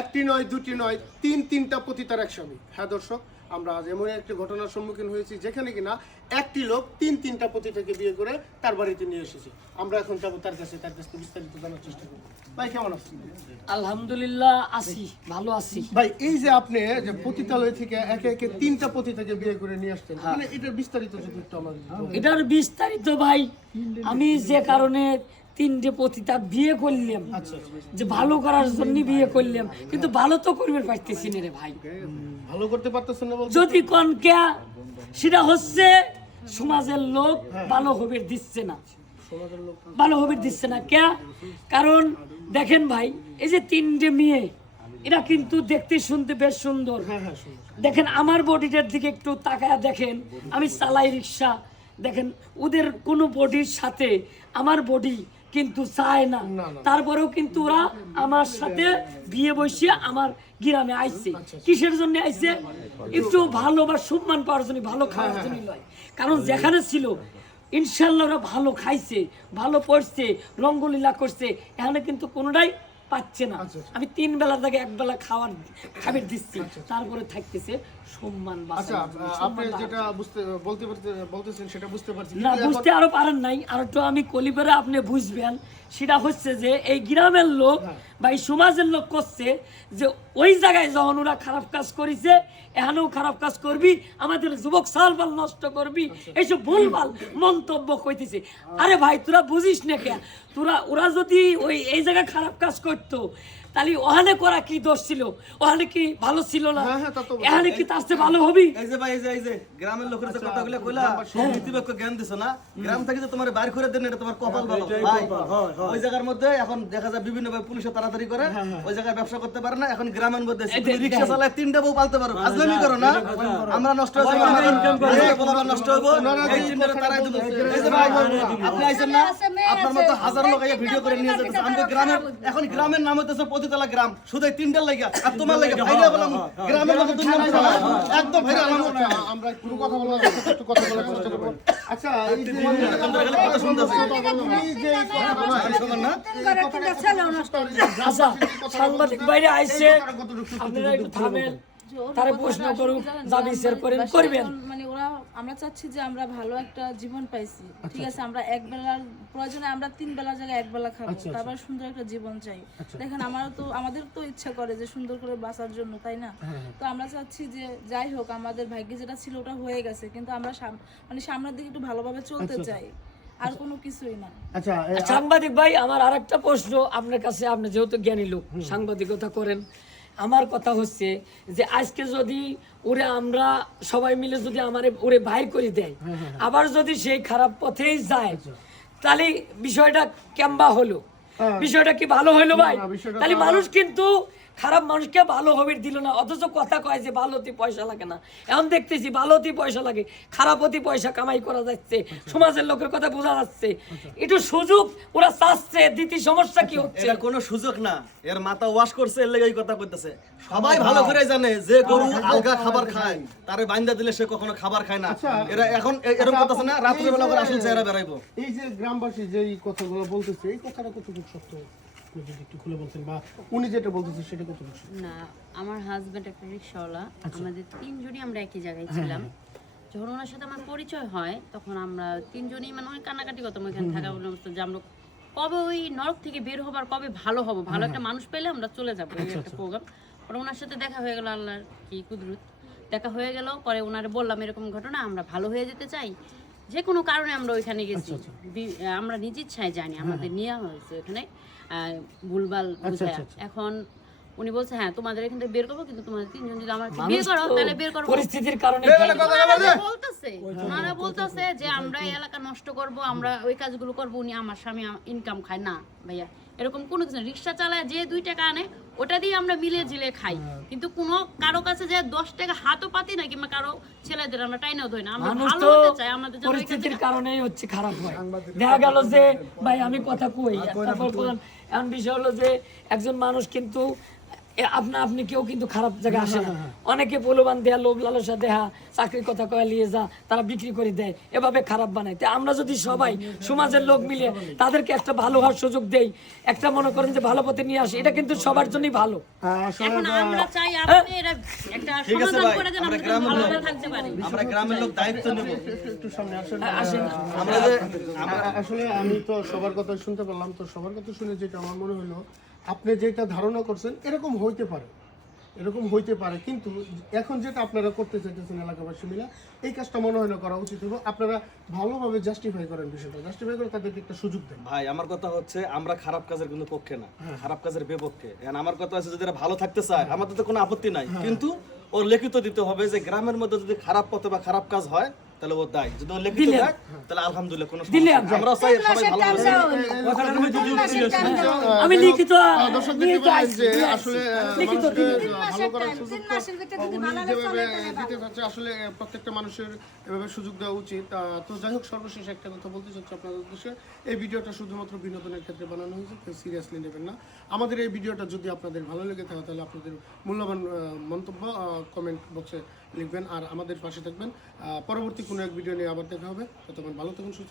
একটি নয়, দুটি নয়, তিনটা পতিতার এক স্বামী। হ্যাঁ দর্শক, আমরা আজ এমন একটি ঘটনার সম্মুখীন হয়েছি যেখানে কিনা একটি লোক তিনটা পতিতাকে বিয়ে করে তার বাড়িতে নিয়ে এসেছে। আমরা এখন যাবো তার কাছে বিস্তারিত জানার চেষ্টা করবো। ভাই কেমন আছেন? আলহামদুলিল্লাহ আছি, ভালো আছি। ভাই এই যে আপনি যে পতিতালয় থেকে একে একে তিনটা পতিতাকে বিয়ে করে নিয়ে আসতেন, মানে এটার বিস্তারিত যদি একটু আমাদের বলেন। এটার বিস্তারিত ভাই, আমি যে কারণে তিনটে পতিতা বিয়ে করলাম, যে ভালো করার জন্য বিয়ে করলাম, কিন্তু ভালো তো করবে পারতেছি না রে ভাই। ভালো করতে পারতেছেন না বলতে? যদি কনকা সেটা হচ্ছে সমাজের লোক ভালো হবে দিচ্ছে না, ভালো হবে দিচ্ছে না কে? কারণ দেখেন ভাই, এই যে তিনটে মেয়ে, এরা কিন্তু দেখতে শুনতে বেশ সুন্দর। দেখেন আমার বডিটার দিকে একটু তাকায় দেখেন, আমি চালাই রিক্সা, দেখেন ওদের কোনো বডির সাথে আমার বডি কিন্তু চায় না, তারপরেও কিন্তু ওরা আমার সাথে বিয়ে বসিয়ে আমার গ্রামে আইছে। কিসের জন্য আইছে? একটু ভালো বা সম্মান পাওয়ার জন্য, ভালো খাওয়ার জন্য নয়। কারণ যেখানে ছিল ইনশাল্লাহ ওরা ভালো খাইছে, ভালো পড়ছে, রঙ্গলীলা করছে, এখানে কিন্তু কোনোটাই পাচ্ছে না। আমি 3 বেলার জায়গায় 1 বেলা খাবার দিচ্ছি, তারপরে থাকতেছে সম্মান। আচ্ছা, আপনি যেটা বলতেছেন সেটা বুঝতে পারছি না, বুঝতে আরো পারেন নাই, আর একটু আমি কলিপারে আপনি বুঝবেন। সেটা হচ্ছে যে এই গ্রামের লোক বা এই সমাজের লোক করছে যে ওই জায়গায় যখন ওরা খারাপ কাজ করেছে, এখানেও খারাপ কাজ করবি, আমাদের যুবক সালবাল নষ্ট করবি, এইসব ভুলভাল মন্তব্য কইতেছে। আরে ভাই তোরা বুঝিস না কে? ওরা যদি ওই এই জায়গায় খারাপ কাজ করতো, তাহলে ওখানে করা কি দোষ ছিল? ওখানে কি ভালো ছিল না? এখানে কি তার চেয়ে ভালো হবি? এই যে ভাই, এই যে গ্রামের লোকের যে কথাগুলো কইলা, নীতিবাক্য জ্ঞান দিছো না, গ্রাম থেকে যে তোমার বাইর করে দেন, এটা তোমার কপাল ভালো ভাই। ওই জায়গার মধ্যে এখন দেখা যায় বিভিন্ন ভাবে পুলিশে তাড়াতাড়ি করে, ওই জায়গায় ব্যবসা করতে পারে না। এখন গ্রামের মধ্যে রিক্সা চালায় 3টা বউ পালতে পারো, আজলামি করো না। আমরা নষ্ট হয়ে যাবো, নষ্ট হবো, এই 3টারে তারাই দেবো। এই যে ভাই, আপনি আইছেন না, আপনার মতো হাজার লোক আইয়া ভিডিও করে নিয়ে যাচ্ছে। আমি গ্রামের, এখন গ্রামের নাম হইতেছে পতিতলা গ্রাম, শুধু 3টার লাগা আর তোমার লাগা ভাইরা বললাম গ্রামের মতো দুনিয়া একদম ভাইরা আমরা একটু কথা বলার চেষ্টা করব। আচ্ছা, এই যে কথা শুনতেছি আচ্ছা, সাংবাদিক বাইরে আইছে, আপনারা একটু থামেন, তারে প্রশ্ন করুক, যা বিচার করেন করবেন। মানে ওরা, আমরা চাচ্ছি যে আমরা ভালো একটা জীবন পাইছি, ঠিক আছে, আমরা এক বেলার প্রয়োজনে আমরা 3 বেলার জায়গায় 1 বেলা খাবো, তারপর সুন্দর একটা জীবন চাই। দেখেন আমাদের তো ইচ্ছা করে যে সুন্দর করে বাঁচার জন্য, তাই না? তো আমরা চাচ্ছি যে যাই হোক, আমাদের ভাগ্যে যেটা ছিল ওটা হয়ে গেছে, কিন্তু আমরা মানে সামনের দিকে একটু ভালোভাবে চলতে চাই, আর কোনো কিছুই না। আচ্ছা, সাংবাদিক ভাই, আমার আরেকটা প্রশ্ন আপনার কাছে, আপনি যেহেতু জ্ঞানী লোক, সাংবাদিকতা করেন, আমার কথা হচ্ছে যে আজকে যদি আমরা সবাই মিলে যদি ওরে বাইর করে দেয়, আবার যদি সেই খারাপ পথেই যায়, তাহলে বিষয়টা কেমবা হলো? বিষয়টা কি ভালো হইলো ভাই? তাহলে মানুষ কিন্তু খারাপ মানুষকে ভালো হবে দিল না, অথচ কথা কয় যে ভালো হতে পয়সা লাগে না। এখন দেখতেছি ভালো হতে পয়সা লাগে, খারাপ হতে পয়সা কামাই করা যাচ্ছে, সমাজের লোকের কথা বোঝা যাচ্ছে। একটু সুযোগ ওরা চাচ্ছে দিতে, সমস্যা কি হচ্ছে? এটা কোনো সুযোগ না, এর মাথা ওয়াশ করছে, এর লেগেই কথা কইতেছে। সবাই ভালো করে জানে যে গরু আলগা খাবার খায়, তারে বাইন্দা দিলে সে কখনো খাবার খায় না। এরা এখন এরকম করতেছে না, রাত্রে বেলা করে আসল চেহারা বেরাইবো। এই যে গ্রামবাসী যে এই কথাগুলো বলতেছে, এই কথাটা কতটুকু সত্য যদি একটু খুলে বলতেন, বা উনি যেটা বলতেছে সেটা কতটুকু সত্য? না, আমার হাজবেন্ড একটা রিক্সাওয়ালা, আমাদের 3 জনই আমরা একই জায়গায় ছিলাম। যখন ওনার সাথে আমার পরিচয় হয়, তখন আমরা 3 জনই মানে অনেক কান্নাকাটি করতাম ওইখানে থাকা বলে, যে আমরা কবে ওই নরক থেকে বের হবার, কবে ভালো হবো, ভালো একটা মানুষ পেলে আমরা চলে যাবো, এই একটা প্রোগ্রাম। পরে ওনার সাথে দেখা হয়ে গেল, আল্লাহর কি কুদরত, দেখা হয়ে গেল। পরে ওনারে বললাম এরকম ঘটনা, আমরা ভালো হয়ে যেতে চাই, যে কোনো কারণে আমরা ওইখানে গেছি, আমরা নিজ ইচ্ছায় জানি, আমাদের নেওয়া হয়েছে ওখানে ভুলভাল বুঝায়। এখন উনি বলছে হ্যাঁ তোমাদের এখান থেকে বের করবো, কিন্তু তোমাদের 3 জন যদি আমার বিয়ে করো তাহলে বের করবো। পরিস্থিতির কারণে ওনারা বলতেছে যে আমরা এই এলাকা নষ্ট করব, আমরা ওই কাজগুলো করবো, উনি আমার স্বামী ইনকাম খায় না। ভাইয়া এরকম কোনো কিছু, রিক্সা চালায় যে 2 টাকা আনে ওটা দিয়ে আমরা মিলে ঝিলে খাই, কিন্তু কোনো কারো কাছে যে 10 টাকা হাতও পাতি না, কিংবা কারো ছেলেদের আমরা টাইনাও ধরি না। আমরা ভালো হতে চাই, আমাদের পরিস্থিতির কারণেই হচ্ছে খারাপ হয়। দেখা গেল যে ভাই আমি কথা কই, তারপর এখন বিষয় হলো যে একজন মানুষ কিন্তু আপনি কেউ কিন্তু খারাপ জায়গায় আসে না। অনেকে প্রলোভন দেয়া, লোভ লালসা দেয়া, চাকরির কথা কয়ে নিয়ে যা, তারা বিক্রি করে দেয়, এভাবে খারাপ বানায়। তো আমরা যদি সবাই সমাজের লোক মিলে তাদেরকে একটা ভালো হওয়ার সুযোগ দেই, একটা মনে করেন যে ভালো পথে নিয়ে আসি, এটা কিন্তু সবার জন্যই ভালো। এখন আমরা চাই আপনি এটা একটা ঠিক আছে সমাধান ভাই, করে দেন, আমরা আমরা গ্রামের ভালোভাবে লোক- থাকতে পারি। আমরা গ্রামের লোক দায়িত্ব নেব। একটু সামনে আসেন। আমরা যে আসলে আমি তো সবার কথা শুনতে পারলাম, তো সবার কথা শুনে যেটা আমার মনে হলো, আপনি যেটা ধারণা করছেন এরকম হইতে পারে, এরকম হইতে পারে, কিন্তু এখন যেটা আপনারা করতে চাইতেছেন এলাকাবাসী মিলে, এই কাজটা মনে হয় না করা উচিত হবে। আপনারা ভালোভাবে জাস্টিফাই করেন বিষয়টা, জাস্টিফাই করে তাদেরকে একটা সুযোগ দেন। ভাই আমার কথা হচ্ছে আমরা খারাপ কাজের কিন্তু পক্ষে না, খারাপ কাজের বিপক্ষে। এখন আমার কথা আছে যদি এরা ভালো থাকতে চায় আমাদের তো কোনো আপত্তি নাই, কিন্তু ওর লিখিত দিতে হবে যে গ্রামের মধ্যে যদি খারাপ পথে বা খারাপ কাজ হয় তাহলে ও দায়। যদি ও লিখিত দেয় তাহলে আলহামদুলিল্লাহ কোনো সমস্যা নেই। আমরা চাই সবাই ভালোভাবে আমি লিখিত দর্শক নিয়ে দেখতে তো পারেন আসছি। যে আসলে লিখিত মানুষকে দিন। ভালো করার সুযোগ উনি যেভাবে দিতে চাচ্ছে, আসলে প্রত্যেকটা মানুষের এভাবে সুযোগ দেওয়া উচিত। তো যাই হোক, সর্বশেষ একটা কথা বলতে চাচ্ছি আপনাদের উদ্দেশ্যে, এই ভিডিওটা শুধুমাত্র বিনোদনের ক্ষেত্রে বানানো হয়েছে, কেউ সিরিয়াসলি নেবেন না। আমাদের এই ভিডিওটা যদি আপনাদের ভালো লেগে থাকে তাহলে আপনাদের মূল্যবান মন্তব্য কমেন্ট বক্সে লিখবেন আর আমাদের পাশে থাকবেন। পরবর্তী কোনো এক ভিডিও নিয়ে আবার দেখা হবে। ততক্ষণ ভালো থাকুন, সুস্থ